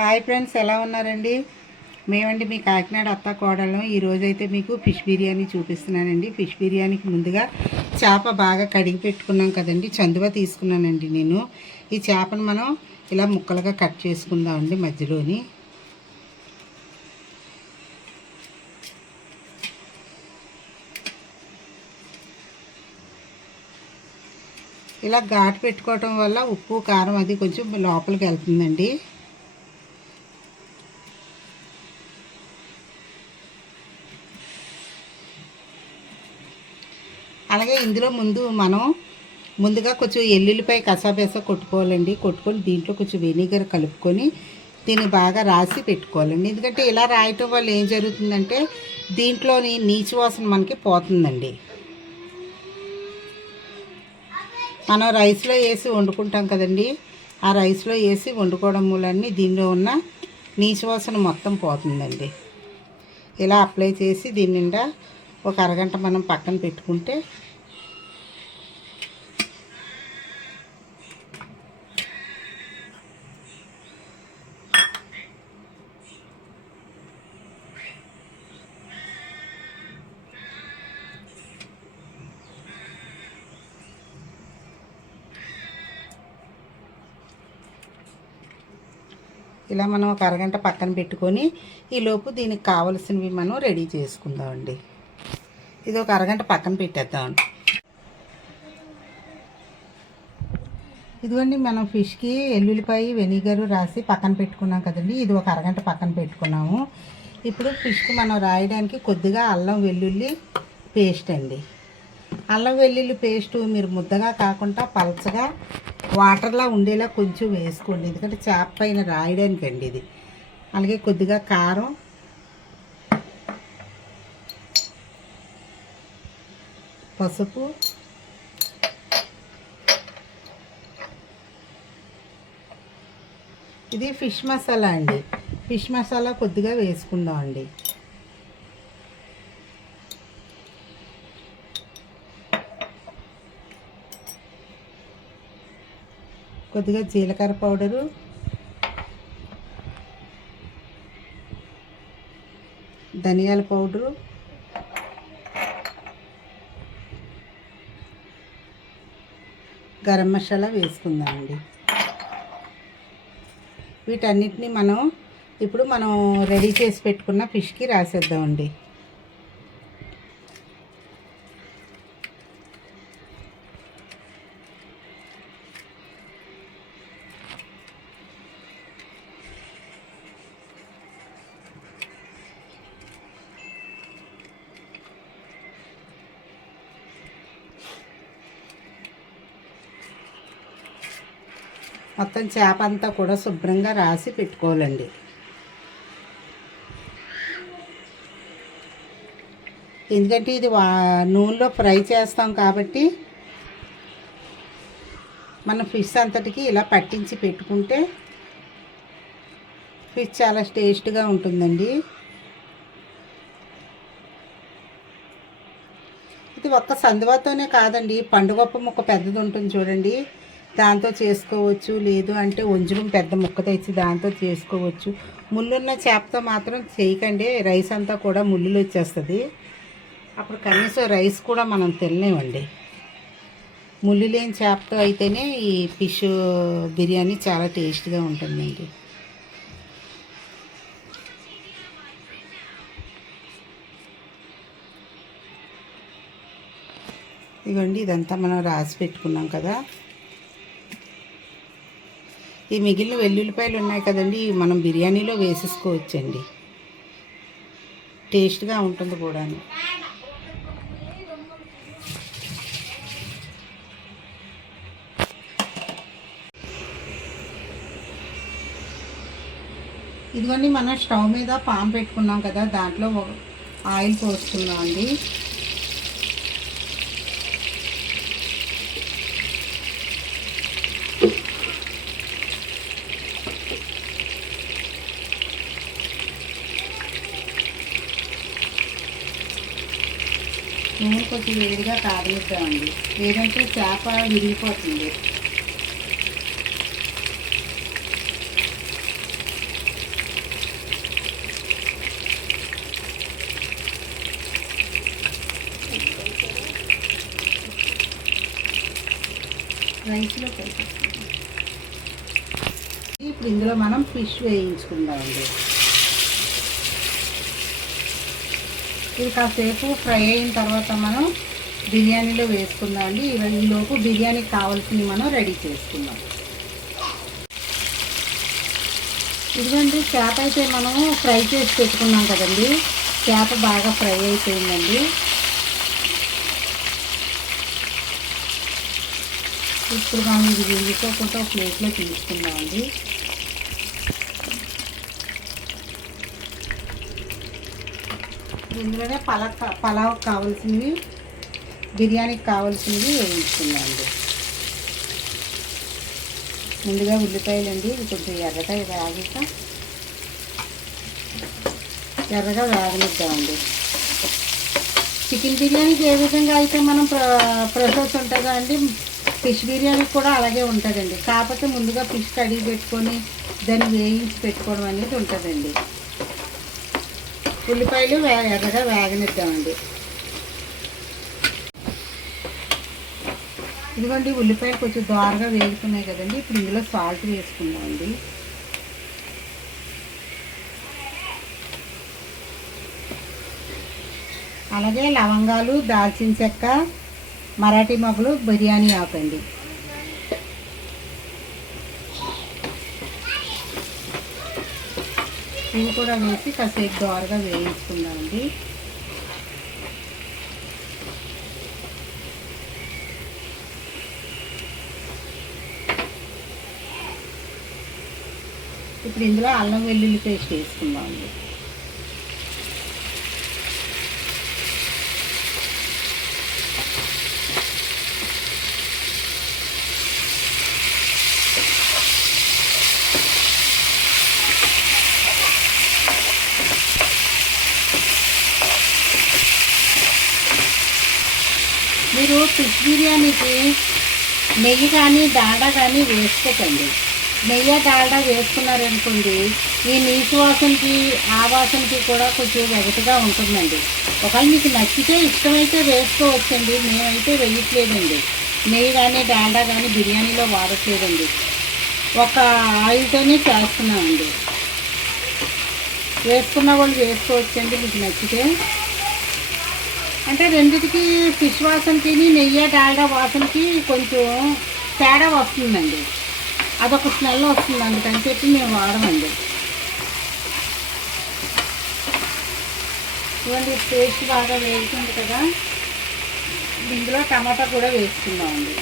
Hi friends, ఎలా ఉన్నారండి? మేమండి మీ కాకినాడ అత్త కోడళ్ళం. ఈరోజైతే మీకు ఫిష్ బిర్యానీ చూపిస్తున్నానండి. ఫిష్ బిర్యానీకి ముందుగా చేప బాగా కడిగి పెట్టుకున్నాం కదండి, చందువ తీసుకున్నానండి నేను. ఈ చేపను మనం ఇలా ముక్కలుగా కట్ చేసుకుందామండి. మధ్యలోని ఇలా ఘాటు పెట్టుకోవటం వల్ల ఉప్పు కారం అది కొంచెం లోపలికి వెళ్తుందండి. అలాగే ఇందులో మనం ముందుగా కొంచెం ఎల్లుల్లిపై కసాబేసా కొట్టుకోవాలండి. కొట్టుకొని దీంట్లో కొంచెం వెనిగర్ కలుపుకొని దీన్ని బాగా రాసి పెట్టుకోవాలండి. ఎందుకంటే ఇలా రాయటం వల్ల ఏం జరుగుతుందంటే దీంట్లోని నీచు వాసన మనకి పోతుందండి. మనం రైస్లో వేసి వండుకుంటాం కదండి, ఆ రైస్లో వేసి వండుకోవడం మూలన్నీ దీనిలో ఉన్న నీచు వాసన మొత్తం పోతుందండి. ఇలా అప్లై చేసి దీని నిండా ఒక అరగంట మనం పక్కన పెట్టుకుంటే ఇలా మనం ఒక అరగంట పక్కన పెట్టుకొని ఈలోపు దీనికి కావలసినవి మనం రెడీ చేసుకుందామండి. ఇది ఒక అరగంట పక్కన పెట్టేద్దామండి. ఇదిగోండి, మనం ఫిష్కి ఎల్లుల్లిపాయ వెనిగరు రాసి పక్కన పెట్టుకున్నాం కదండి. ఇది ఒక అరగంట పక్కన పెట్టుకున్నాము. ఇప్పుడు ఫిష్కి మనం రాయడానికి కొద్దిగా అల్లం వెల్లుల్లి పేస్ట్ అండి. అల్లం వెల్లుల్లి పేస్టు మీరు ముద్దగా కాకుండా పలచగా వాటర్లా ఉండేలా కొంచెం వేసుకోండి, ఎందుకంటే చేప పైన రాయడానికి అండి ఇది. అలాగే కొద్దిగా కారం, పసుపు, ఇది ఫిష్ మసాలా అండి. ఫిష్ మసాలా కొద్దిగా వేసుకుందాం అండి. కొద్దిగా జీలకర్ర పౌడరు, ధనియాల పౌడరు, గరం మసాలా వేసుకుందామండి. వీటన్నిటిని ఇప్పుడు మనం రెడీ చేసి పెట్టుకున్న ఫిష్కి రాసేద్దామండి. మొత్తం చేప అంతా కూడా శుభ్రంగా రాసి పెట్టుకోవాలండి. ఎందుకంటే ఇది నూనెలో ఫ్రై చేస్తాం కాబట్టి మన ఫిష్ అంతటికి ఇలా పట్టించి పెట్టుకుంటే ఫిష్ చాలా టేస్ట్గా ఉంటుందండి. ఇది ఒక్క సందువతోనే కాదండి, పండుగొప్ప ముక్క పెద్దది ఉంటుంది చూడండి, దాంతో చేసుకోవచ్చు. లేదు అంటే వంజరం పెద్ద ముక్క తెచ్చి దాంతో చేసుకోవచ్చు. ముళ్ళున్న చేపతో మాత్రం చేయకండి, రైస్ అంతా కూడా ముళ్ళులు వచ్చేస్తుంది. అప్పుడు కనీసం రైస్ కూడా మనం తినలేమండి. ముళ్ళు లేని చేపతో అయితేనే ఈ ఫిష్ బిర్యానీ చాలా టేస్ట్గా ఉంటుందండి. ఇదిగోండి, ఇదంతా మనం రాసి పెట్టుకున్నాం కదా. ఈ మిగిలిన వెల్లుల్లిపాయలు ఉన్నాయి కదండి, మనం బిర్యానీలో వేసేసుకోవచ్చండి, టేస్ట్గా ఉంటుంది కూడాను. ఇదిగోండి, మనం స్టవ్ మీద పాన్ పెట్టుకున్నాం కదా, దాంట్లో ఆయిల్ పోసుకున్నాం అండి. నూనె కొంచెం వేడిగా కాగనిద్దామండి, లేదంటే చేప విరిగిపోతుంది. రైస్లో కలిపేసుకుందాం. ఇప్పుడు ఇందులో మనం ఫిష్ వేయించుకుందామండి. ఇది కాసేపు ఫ్రై అయిన తర్వాత మనం బిర్యానీలో వేసుకుందామండి. ఈలోపు బిర్యానీకి కావాల్సినవి మనం రెడీ చేసుకుందాం. ఇదిగోండి, చేప అయితే మనం ఫ్రై చేసి పెట్టుకున్నాం కదండి. చేప బాగా ఫ్రై అయిపోయిందండి. ఇప్పుడు మనం ఇది వేసుకోకుండా ప్లేట్లో తీసుకుందామండి. ఇందులోనే పలావ్ కావాల్సినవి, బిర్యానీకి కావాల్సినవి వేయించుకుందామండి. ముందుగా ఉల్లిపాయలు అండి, ఇది కొంచెం ఎర్రగా వేగనిద్దామండి. చికెన్ బిర్యానీకి ఏ విధంగా అయితే మనం ప్రాసెస్ ఉంటుందో అండి, ఫిష్ బిర్యానీకి కూడా అలాగే ఉంటుందండి. కాకపోతే ముందుగా ఫిష్ కడిగి పెట్టుకొని దాన్ని వేయించి పెట్టుకోవడం అనేది ఉంటుందండి. ఉల్లిపాయలు ఎర్రగా వేగనిద్దామండి. ఇదిగోండి, ఉల్లిపాయలు కొంచెం దోరగా వేగుతున్నాయి కదండి. ఇప్పుడు ఇందులో సాల్ట్ వేసుకుందామండి. అలాగే లవంగాలు, దాల్చిన చెక్క, మరాఠీ మొగ్గలు, బిర్యానీ ఆకండి. ఇవి కూడా వేసి కాసేపు దోరగా వేయించుకుందామండి. ఇప్పుడు ఇందులో అల్లం వెల్లుల్లి పేస్ట్ వేసుకుందామండి. మీరు ఫిష్ బిర్యానీకి నెయ్యి కానీ డాల్డా కానీ వేసుకోకండి. నెయ్యి డాల్డా వేసుకున్నారనుకోండి, ఈ నీసు వాసనకి ఆ వాసనకి కూడా కొంచెం వెగటుగా ఉంటుందండి. ఒకవేళ మీకు నచ్చితే ఇష్టమైతే వేసుకోవచ్చండి. మేమైతే వేయట్లేదండి. నెయ్యి కానీ డాల్డా కానీ బిర్యానీలో వాడట్లేదండి. ఒక ఆయిల్తోనే చేస్తున్నామండి. వేసుకున్న వాళ్ళు వేసుకోవచ్చండి మీకు నచ్చితే. అంటే రెండిటికి ఫిష్ వాసనకి నెయ్యి డాల్డా వాసనకి కొంచెం తేడా వస్తుందండి. అదొక స్మెల్ వస్తుంది, అందుకని చెప్పి మేము వాడమండి. ఇవన్నీ పేస్ట్ బాగా వేస్తుంది కదా, ఇందులో టమాటా కూడా వేసుకుందామండి.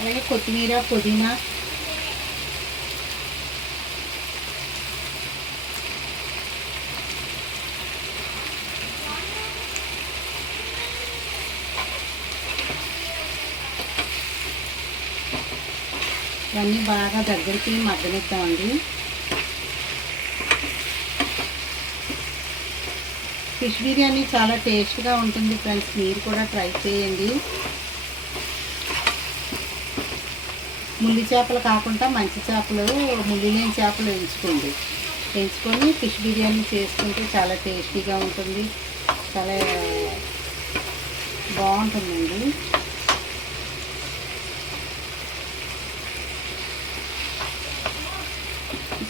అలాగే కొత్తిమీర, పుదీనా, ఇవన్నీ బాగా దగ్గరికి మగ్గనిద్దామండి. ఫిష్ బిర్యానీ చాలా టేస్ట్గా ఉంటుంది ఫ్రెండ్స్, మీరు కూడా ట్రై చేయండి. ముల్లి చేపలు కాకుండా మంచి చేపలు, ముల్లి లేని చేపలు ఎంచుకొని ఫిష్ బిర్యానీ చేసుకుంటే చాలా టేస్టీగా ఉంటుంది, చాలా బాగుంటుందండి.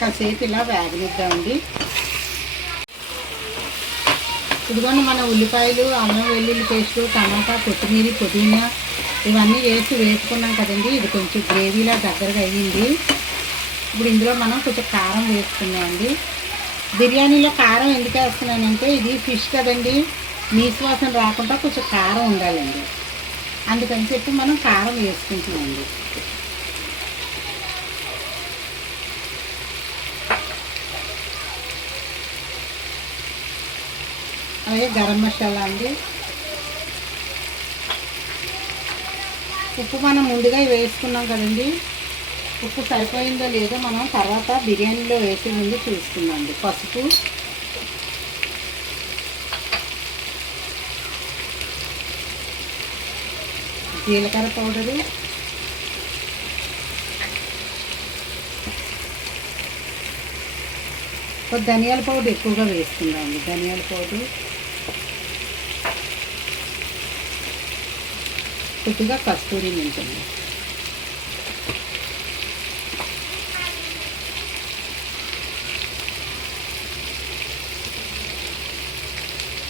కాసేపు ఇలా వేగనిద్దామండి. ఇదిగోండి, మన ఉల్లిపాయలు, అల్లం వెల్లుల్లి పేస్టు, టమాటా, కొత్తిమీర, పుదీనా ఇవన్నీ వేసుకున్నాం కదండి. ఇది కొంచెం గ్రేవీలా దగ్గరగా అయ్యింది. ఇప్పుడు ఇందులో మనం కొంచెం కారం వేసుకున్నామండి. బిర్యానీలో కారం ఎందుకు వేస్తున్నానంటే ఇది ఫిష్ కదండి, నీసు వాసన రాకుండా కొంచెం కారం ఉండాలండి. అందుకని చెప్పి మనం కారం వేసుకుంటున్నామండి. అలాగే గరం మసాలా అండి. ఉప్పు మనం ముందుగా వేసుకున్నాం కదండి, ఉప్పు సరిపోయిందో లేదో మనం తర్వాత బిర్యానీలో వేసే ముందు చూసుకున్నాండి. పసుపు, జీలకర్ర పౌడరు, ధనియాల పౌడర్ ఎక్కువగా వేసుకుందామండి. ధనియాల పౌడర్, కొద్దిగా కస్తూరి మెంతులు,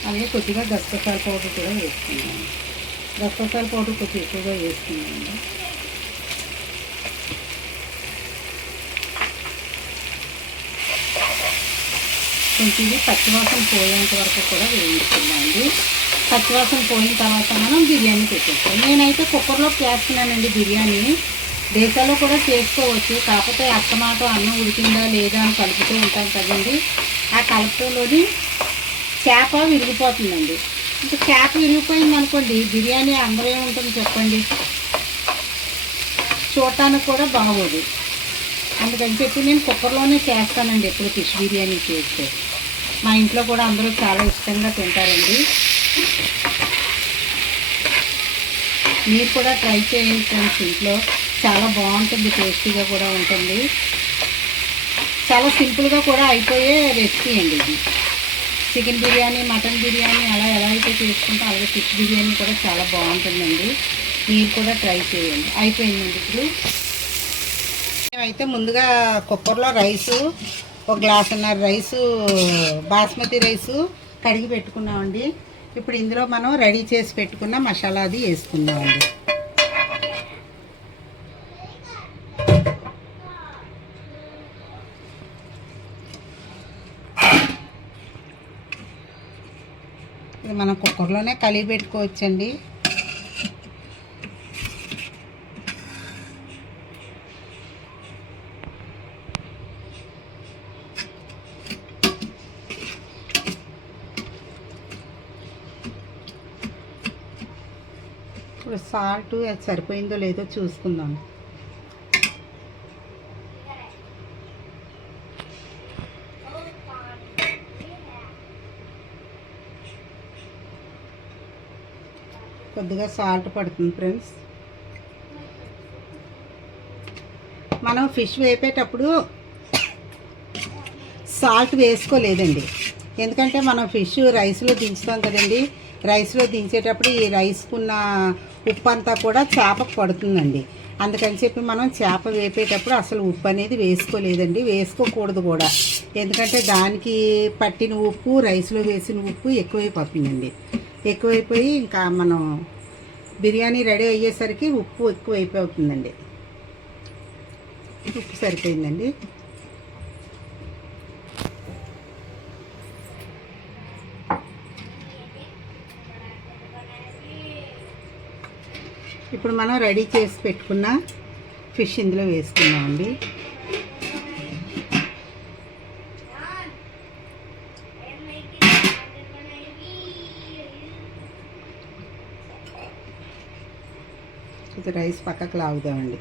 అలాగే కొద్దిగా గసగసాల పౌడర్ కూడా వేసుకున్నాను. గసగసాల పౌడర్ కొద్దిగా ఎక్కువగా వేసుకున్నాను. కొంచెం ఇది పచ్చివాసన పోయేంత వరకు కూడా వేయించుకున్నామండి. పచ్చివాసన పోయిన తర్వాత మనం బిర్యానీ పెట్టేస్తాం. నేనైతే కుక్కర్లో చేస్తున్నానండి బిర్యానీ. దేశాల్లో కూడా చేసుకోవచ్చు, కాకపోతే అత్తమాట అన్నం ఉడికిందా లేదా అని కలుపుతూ ఉంటాం కదండి. ఆ కలుపులోని చేప విరిగిపోతుందండి. ఇంకా చేప విరిగిపోయింది అనుకోండి, బిర్యానీ అందరూ ఏముంటుంది చెప్పండి, చూడటానికి కూడా బాగోదు. అందుకని చెప్పి నేను కుక్కర్లోనే చేస్తానండి ఎప్పుడు ఫిష్ బిర్యానీ చేస్తే. మా ఇంట్లో కూడా అందరూ చాలా ఇష్టంగా తింటారండి. మీరు కూడా ట్రై చేయండి ఫ్రెండ్స్. ఇంట్లో చాలా బాగుంటుంది, టేస్టీగా కూడా ఉంటుంది. చాలా సింపుల్గా కూడా అయిపోయే రెసిపీ అండి ఇది. చికెన్ బిర్యానీ, మటన్ బిర్యానీ అలా ఎలా అయితే చేసుకుంటే అలాగే ఫిష్ బిర్యానీ కూడా చాలా బాగుంటుందండి. మీరు కూడా ట్రై చేయండి. అయిపోయిందండి. ఇప్పుడు మేమైతే ముందుగా కుక్కర్లో రైసు, ఒక గ్లాసున్నర రైసు బాస్మతి రైసు కడిగి పెట్టుకున్నామండి. ఇప్పుడు ఇందులో మనం రెడీ చేసి పెట్టుకున్న మసాలా అది వేసుకుందామండి. ఇది మనం కుక్కర్లోనే కలిగి పెట్టుకోవచ్చండి. ఇప్పుడు సాల్ట్ అది సరిపోయిందో లేదో చూసుకుందాం. కొద్దిగా సాల్ట్ పడుతుంది ఫ్రెండ్స్. మనం ఫిష్ వేపేటప్పుడు సాల్ట్ వేసుకోలేదండి, ఎందుకంటే మనం ఫిష్ రైస్లో దించుతాం కదండి. రైస్లో దించేటప్పుడు ఈ రైస్కున్న ఉప్పు అంతా కూడా చేపకు పడుతుందండి. అందుకని చెప్పి మనం చేప వేపేటప్పుడు అసలు ఉప్పు అనేది వేసుకోలేదండి, వేసుకోకూడదు కూడా. ఎందుకంటే దానికి పట్టిన ఉప్పు, రైస్లో వేసిన ఉప్పు ఎక్కువైపోతుందండి. ఎక్కువైపోయి ఇంకా మనం బిర్యానీ రెడీ అయ్యేసరికి ఉప్పు ఎక్కువైపోతుందండి. ఉప్పు సరిపోయిందండి. ఇప్పుడు మనం రెడీ చేసి పెట్టుకున్న ఫిష్ ఇందులో వేసుకున్నామండి. ఇది రైస్ పక్కకు లాగుదామండి.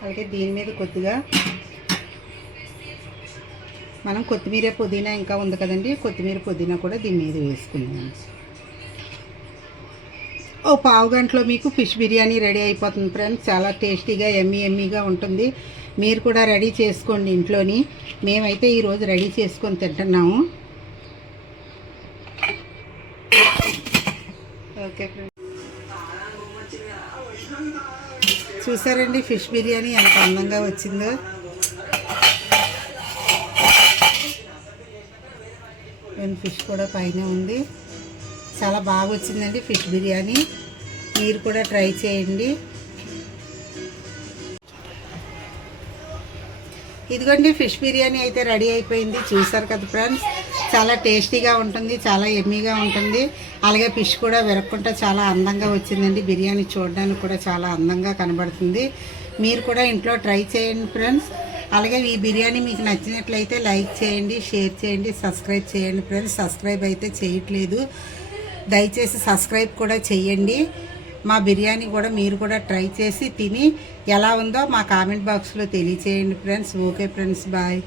అలాగే దీని మీద కొద్దిగా మనం కొత్తిమీర, పుదీనా ఇంకా ఉంది కదండి, కొత్తిమీర పుదీనా కూడా దీని మీద వేసుకుందాం. ఓ పావు గంటలో మీకు ఫిష్ బిర్యానీ రెడీ అయిపోతుంది ఫ్రెండ్స్. చాలా టేస్టీగా ఎమ్మీగా ఉంటుంది. మీరు కూడా రెడీ చేసుకోండి ఇంట్లోని. మేమైతే ఈరోజు రెడీ చేసుకొని తింటున్నాము. ఓకే ఫ్రెండ్స్, చూసారండి ఫిష్ బిర్యానీ ఎంత అందంగా వచ్చిందో. ఫిష్ కూడా పైన ఉంది. చాలా బాగా వచ్చిందండి ఫిష్ బిర్యానీ. మీరు కూడా ట్రై చేయండి. ఇదిగోండి ఫిష్ బిర్యానీ అయితే రెడీ అయిపోయింది. చూసారు కదా ఫ్రెండ్స్, చాలా టేస్టీగా ఉంటుంది, చాలా ఎమ్మీగా ఉంటుంది. అలాగే ఫిష్ కూడా విరక్కుండా చాలా అందంగా వచ్చిందండి. బిర్యానీ చూడడానికి కూడా చాలా అందంగా కనబడుతుంది. మీరు కూడా ఇంట్లో ట్రై చేయండి ఫ్రెండ్స్. అలాగే ఈ బిర్యానీ మీకు నచ్చినట్లయితే లైక్ చేయండి, షేర్ చేయండి, సబ్స్క్రైబ్ చేయండి ఫ్రెండ్స్. సబ్స్క్రైబ్ అయితే చేయట్లేదు, దయచేసి సబ్స్క్రైబ్ కూడా చేయండి. మా బిర్యానీ కూడా మీరు కూడా ట్రై చేసి తిని ఎలా ఉందో మా కామెంట్ బాక్స్లో తెలియచేయండి ఫ్రెండ్స్. Okay friends, bye.